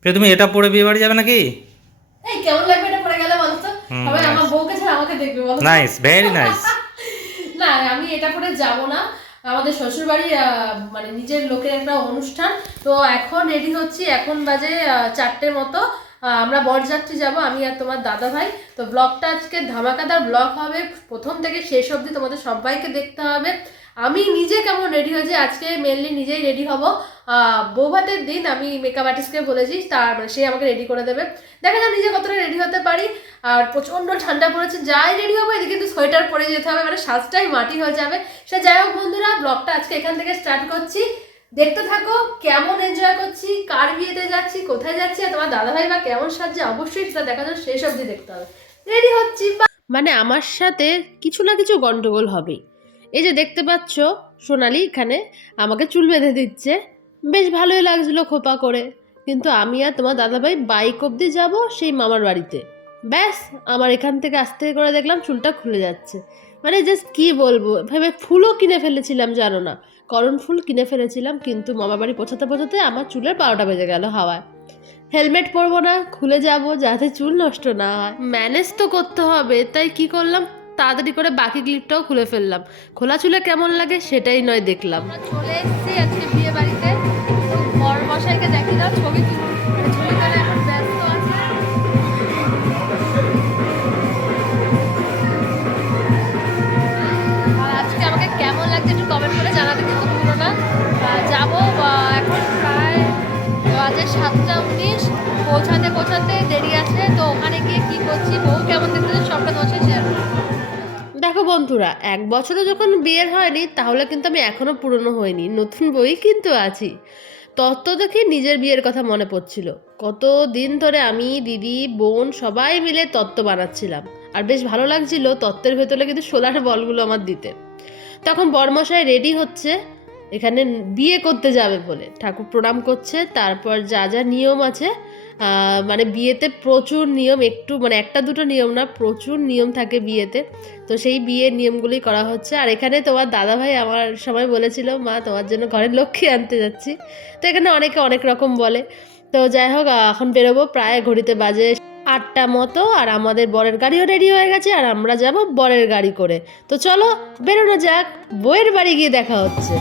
প্রিয় তুমি এটা পরে বিয়ে বাড়ি যাবে নাকি? এই কেমন লাগবে এটা পরে গেলে বলো তো? সবাই আমার. বউকে ছাড়া আমাকে দেখবে বলো নাইস ভেরি নাইস না আমি এটা পরে যাব না। আমাদের শ্বশুর বাড়ির মানে নিজের লোকের একটা অনুষ্ঠান। তো এখন রেডি হচ্ছি এখন বাজে চারটের মতো। আমরা বরযাত্রী যাব আমি আর তোমার দাদা ভাই। তো ব্লগটা আজকে ধামাকাদার ব্লগ হবে। প্রথম থেকে শেষ অবধি তোমাদের সবাইকে দেখতে হবে। আমি নিজে কেমন রেডি হয়েছি, আজকে মেনলি নিজেই রেডি হব। বৌভাতের দিন আমি মেকআপ আর্টিস্টকে বলেছি, তার মানে সে আমাকে রেডি করে দেবে। দেখা যাক নিজে কতটা রেডি হতে পারি। আর প্রচণ্ড ঠান্ডা পড়েছে, যাই রেডি হব, এদিকে কিন্তু সোয়েটার পরে যেতে হবে মানে সাজটাই মাটি হয়ে যাবে। সে যাই হোক বন্ধুরা ব্লগটা আজকে এখান থেকে স্টার্ট করছি। দেখতে থাকো, কেমন এনজয় করছি, কার বিয়েতে যাচ্ছি, কোথায় যাচ্ছি, আর তোমার দাদাভাই বা কেমন সাজছে, অবশ্যই সেটা দেখা যাবে শেষ অবধি দেখতে হবে। রেডি হচ্ছি মানে আমার সাথে কিছু না কিছু গন্ডগোল হবেই এই যে দেখতে পাচ্ছ সোনালি এখানে আমাকে চুল বেঁধে দিচ্ছে। বেশ ভালোই লাগছিল খোপা করে। কিন্তু আমি আর তোমার দাদাভাই বাইক অবধি যাব সেই মামার বাড়িতে। ব্যাস, আমার এখান থেকে আস্তে করে দেখলাম চুলটা খুলে যাচ্ছে। মানে জাস্ট কি বলব, ভেবে ফুলও কিনে ফেলেছিলাম, জানো না। করণ ফুল কিনে ফেলেছিলাম, কিন্তু মামার বাড়ি পৌঁছাতে পৌঁছাতে আমার চুলের বারোটা বেজে গেল হাওয়ায়। হেলমেট পরবো না, খুলে যাব যাতে চুল নষ্ট না হয়। ম্যানেজ তো করতে হবে, তাই কি করলাম? তাড়াতাড়ি করে বাকি ক্লিপটাও খুলে ফেললাম। খোলা চুলে কেমন লাগে সেটাই নয় দেখলাম। চলে এসেছি আজকে বিয়ে বাড়িতে। বর মশাইকে ছবি ছবি ভুলো না। আহ, বা এখন প্রায় বাজে সাতটা উনিশ। পৌঁছাতে পৌঁছাতে দেরি আছে। তো ওখানে গিয়ে কি করছি বউ কেমন দেখতেছে সবটা দোষে শেয়ার দেখো বন্ধুরা, এক বছরও যখন বিয়ের হয়নি, তাহলে কিন্তু আমি এখনও পুরনো হইনি। নতুন বই কিন্তু আছি। তত্ত্ব দেখে নিজের বিয়ের কথা মনে পড়ছিল। কত দিন ধরে আমি, দিদি, বোন সবাই মিলে তত্ত্ব বানাচ্ছিলাম। আর বেশ ভালো লাগছিল তত্ত্বের ভেতরে কিন্তু সোলার বলগুলো আমার দিতে। তখন বরমশাই রেডি হচ্ছে, এখানে বিয়ে করতে যাবে বলে। ঠাকুর প্রণাম করছে, তারপর যা যা নিয়ম আছে মানে বিয়েতে প্রচুর নিয়ম, একটু মানে একটা দুটো নিয়ম না, প্রচুর নিয়ম থাকে বিয়েতে। তো সেই বিয়ের নিয়মগুলি করা হচ্ছে। আর এখানে তোমার দাদাভাই আমার সময় বলেছিল, মা, তোমার জন্য ঘরের লক্ষ্মী আনতে যাচ্ছি। তো এখানে অনেকে অনেক রকম বলে। তো যাই হোক এখন বেরোবো প্রায় ঘড়িতে বাজে আটটা মতো, আর আমাদের বরের গাড়িও রেডি হয়ে গেছে, আর আমরা যাব বরের গাড়ি করে। তো চলো, বেরোনো যাক বইয়ের বাড়ি গিয়ে দেখা হচ্ছে।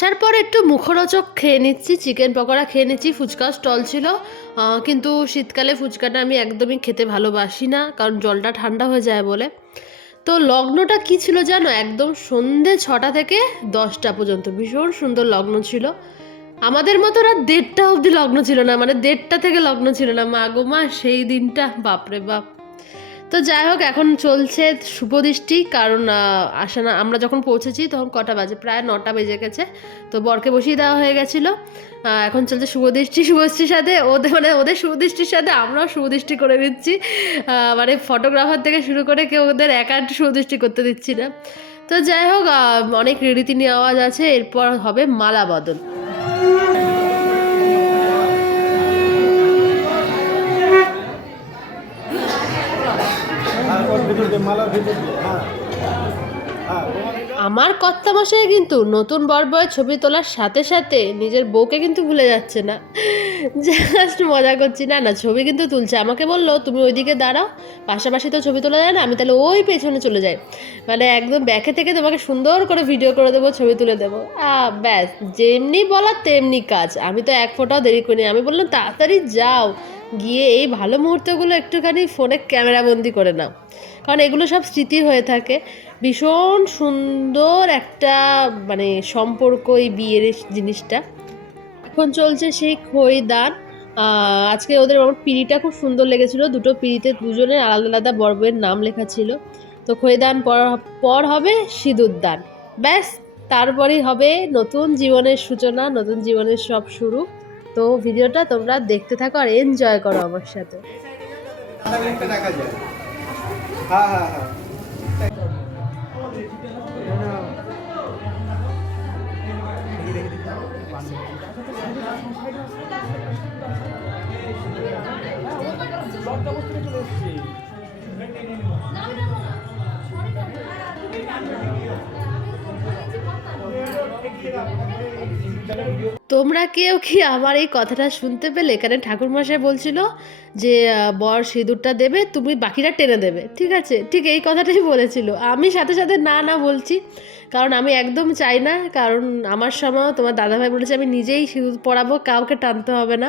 আসার পর একটু মুখরোচক খেয়ে নিচ্ছি, চিকেন পকোড়া খেয়ে নিচ্ছি, ফুচকা স্টল ছিল। কিন্তু শীতকালে ফুচকাটা আমি একদমই খেতে ভালোবাসি না, কারণ জলটা ঠান্ডা হয়ে যায় বলে। তো লগ্নটা কি ছিল জানো? একদম সন্ধে ছটা থেকে দশটা পর্যন্ত। ভীষণ সুন্দর লগ্ন ছিল। আমাদের মতো রাত দেড়টা অবধি লগ্ন ছিল না মানে দেড়টা থেকে লগ্ন ছিল না। মা গো মা, সেই দিনটা, বাপরে বাপ। তো যাই হোক, এখন চলছে শুভদৃষ্টি কারণ আসে না, আমরা যখন পৌঁছেছি তখন কটা বাজে? প্রায় নটা বেজে গেছে। তো বরকে বসিয়ে দেওয়া হয়ে গেছিল। এখন চলছে শুভদৃষ্টি শুভদৃষ্টির সাথে ওদের মানে ওদের শুভদৃষ্টির সাথে আমরাও শুভদৃষ্টি করে দিচ্ছি মানে ফটোগ্রাফার থেকে শুরু করে কেউ ওদের একা শুভদৃষ্টি করতে দিচ্ছি না। তো যাই হোক অনেক রীতি আওয়াজ আছে, এরপর হবে মালা বদল। আমার কর্তামশাই কিন্তু নতুন বর বয়ের ছবি তোলার সাথে সাথে নিজের বউকে কিন্তু ভুলে যাচ্ছে না। জাস্ট মজা করছি। না না, ছবি কিন্তু তুলছে। আমাকে বলল, তুমি ওইদিকে দাঁড়াও। পাশাপাশি তো ছবি তোলা যায় না। আমি তাহলে ওই পেছনে চলে যাই। মানে একদম ব্যাকে থেকে তোমাকে সুন্দর করে ভিডিও করে দেবো, ছবি তুলে দেবো। ব্যাস। যেমনি বলা তেমনি কাজ। আমি তো এক ফোটাও দেরি করিনি। আমি বললাম, তাড়াতাড়ি যাও। গিয়ে এই ভালো মুহূর্তগুলো একটুখানি ফোনে ক্যামেরাবন্দি করে নাও। কারণ এগুলো সব স্মৃতি হয়ে থাকে। ভীষণ সুন্দর একটা মানে সম্পর্ক এই বিয়ের জিনিসটা। এখন চলছে সেই খই দান। আজকে ওদের আমার পিড়িটা খুব সুন্দর লেগেছিল। দুটো পিড়িতে দুজনের আলাদা আলাদা বর্বের নাম লেখা ছিল। তো খই দান পর পর হবে সিঁদুর দান। ব্যাস, তারপরেই হবে নতুন জীবনের সূচনা, নতুন জীবনের সব শুরু। তো ভিডিওটা তোমরা দেখতে থাকো আর এনজয় করো আমার সাথে। তোমরা কেউ কি আমার এই কথাটা শুনতে পেলে? এখানে ঠাকুরমশাই বলছিল যে বর সিঁদুরটা দেবে, তুমি বাকিটা টেনে দেবে। ঠিক আছে? ঠিক এই কথাটাই বলেছিল। আমি সাথে সাথে না না বলছি। কারণ আমি একদম চাই না। কারণ আমার সময়ও তোমার দাদাভাই বলেছে, আমি নিজেই সিঁদুর পরাবো, কাউকে টানতে হবে না।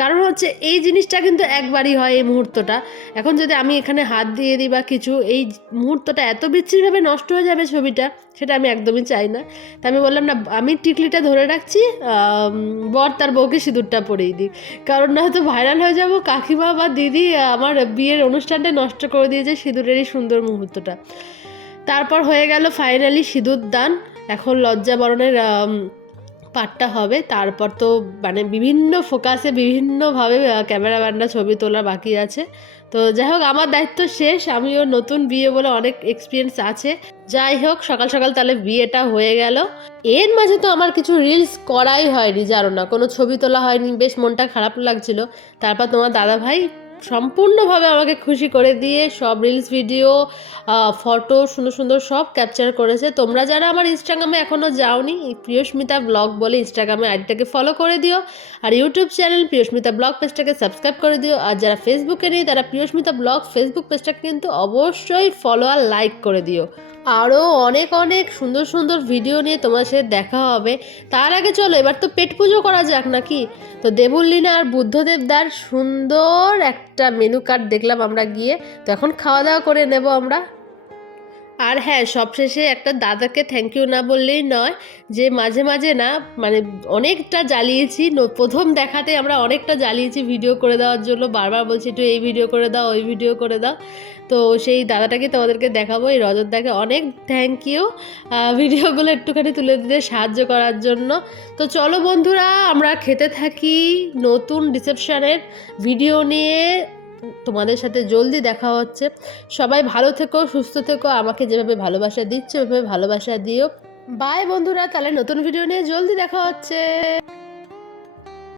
কারণ হচ্ছে এই জিনিসটা কিন্তু একবারই হয় এই মুহূর্তটা। এখন যদি আমি এখানে হাত দিয়ে দিই বা কিছু, এই মুহূর্তটা এত বিচ্ছিরিভাবে নষ্ট হয়ে যাবে ছবিটা, সেটা আমি একদমই চাই না। তা আমি বললাম, না, আমি টিকলিটা ধরে রাখছি বর তার বউকে সিঁদুরটা পরিয়ে দিই কারণ না হয়তো ভাইরাল হয়ে যাব কাকিমা বা দিদি আমার বিয়ের অনুষ্ঠানটা নষ্ট করে দিয়েছে সিঁদুরের এই সুন্দর মুহূর্তটা। তারপর হয়ে গেল ফাইনালি সিঁদুর দান। এখন লজ্জা বরণের আম, পার্টটা হবে। তারপর তো মানে বিভিন্ন ফোকাসে বিভিন্নভাবে ক্যামেরাম্যানরা ছবি তোলা বাকি আছে। তো যাই হোক, আমার দায়িত্ব শেষ। আমিও নতুন বিয়ে বলে অনেক এক্সপিরিয়েন্স আছে। যাই হোক, সকাল সকাল তাহলে বিয়েটা হয়ে গেল। এর মাঝে তো আমার কিছু রিলস করাই হয়নি, জানো না। কোনো ছবি তোলা হয়নি, বেশ মনটা খারাপ লাগছিল। তারপর তোমার দাদা ভাই সম্পূর্ণভাবে আমাকে খুশি করে দিয়ে সব রিলস ভিডিও ফটো সুন্দর সুন্দর সব ক্যাপচার করেছে। তোমরা যারা আমার ইনস্টাগ্রামে এখনও যাওনি, প্রিয়স্মিতা ব্লগ বলে ইনস্টাগ্রামে আইডিটাকে ফলো করে দিও। আর ইউটিউব চ্যানেল প্রিয়স্মিতা ব্লগ পেজটাকে সাবস্ক্রাইব করে দিও। আর যারা ফেসবুকে নেই, তারা প্রিয়স্মিতা ব্লগ ফেসবুক পেজটাকে কিন্তু অবশ্যই ফলো আর লাইক করে দিও। আরও অনেক অনেক সুন্দর সুন্দর ভিডিও নিয়ে তোমার সাথে দেখা হবে। তার আগে চলো, এবার তো পেট পুজো করা যাক নাকি? তো দেবুল্লিনা আর বুদ্ধদেব দার সুন্দর একটা মেনু কার্ড দেখলাম আমরা গিয়ে তো এখন খাওয়া দাওয়া করে নেব আমরা। আর হ্যাঁ সবশেষে একটা দাদাকে থ্যাংক ইউ না বললেই নয় যে মাঝে মাঝে না মানে অনেকটা জ্বালিয়েছি। প্রথম দেখাতে আমরা অনেকটা জ্বালিয়েছি ভিডিও করে দেওয়ার জন্য। বারবার বলছি, একটু এই ভিডিও করে দাও, ওই ভিডিও করে দাও। তো সেই দাদাটাকে তোমাদেরকে দেখাবো, এই রজতদাকে অনেক থ্যাংক ইউ ভিডিওগুলো একটুখানি তুলে দিতে সাহায্য করার জন্য। তো চলো বন্ধুরা, আমরা খেতে থাকি নতুন রিসেপশনের ভিডিও নিয়ে। তোমাদের সাথে জলদি দেখা হচ্ছে। সবাই ভালো থেকো, সুস্থ থেকো, আমাকে যেভাবে ভালোবাসা দিচ্ছে ওইভাবে ভালোবাসা দিও। বাই বন্ধুরা, তাহলে নতুন ভিডিও নিয়ে জলদি দেখা হচ্ছে।